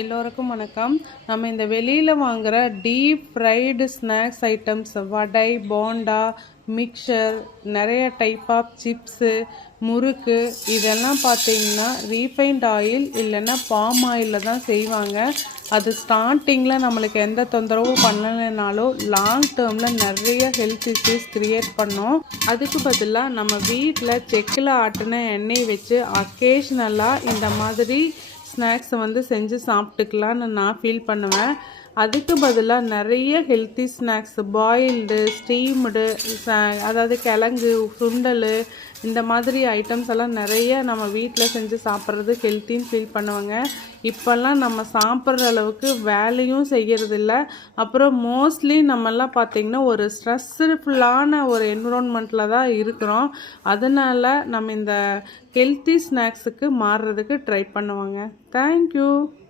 எல்லோருக்கும் வணக்கம். நம்ம இந்த வெளியில் வாங்குகிற டீப் ஃப்ரைடு ஸ்நாக்ஸ் ஐட்டம்ஸ், வடை, போண்டா, மிக்சர், நிறைய டைப் ஆஃப் சிப்ஸு, முறுக்கு, இதெல்லாம் பார்த்தீங்கன்னா ரீஃபைண்ட் ஆயில் இல்லைன்னா பாம் ஆயிலில் தான் செய்வாங்க. அது ஸ்டார்டிங்கில் நம்மளுக்கு எந்த தொந்தரவும் பண்ணலைனாலும் லாங் டேர்மில் நிறைய ஹெல்த் இஷ்யூஸ் க்ரியேட் பண்ணோம். அதுக்கு பதிலாக நம்ம வீட்டில் செக்கில் ஆட்டின எண்ணெய் வச்சு அக்கேஷ்னலாக இந்த மாதிரி ஸ்நாக்ஸை செஞ்சு சாப்பிட்டுக்கலான்னு நான் ஃபீல் பண்ணுவேன். அதுக்கு பதிலாக நிறைய ஹெல்த்தி ஸ்நாக்ஸ், பாயில்டு, ஸ்டீம்டு, அதாவது கிழங்கு, சுண்டல், இந்த மாதிரி ஐட்டம்ஸ் எல்லாம் நிறைய நம்ம வீட்டில் செஞ்சு சாப்பிட்றது ஹெல்த்தின்னு ஃபீல் பண்ணுவாங்க. இப்போல்லாம் நம்ம சாப்பிட்ற அளவுக்கு வேலையும் செய்கிறதில்ல. அப்புறம் மோஸ்ட்லி நம்மெல்லாம் பார்த்திங்கன்னா ஒரு ஸ்ட்ரெஸ்ஃபுல்லான ஒரு என்விரான்மெண்ட்டில் தான் இருக்கிறோம். அதனால் நம்ம இந்த ஹெல்த்தி ஸ்நாக்ஸுக்கு மாறுறதுக்கு ட்ரை பண்ணுவாங்க. தேங்க்யூ.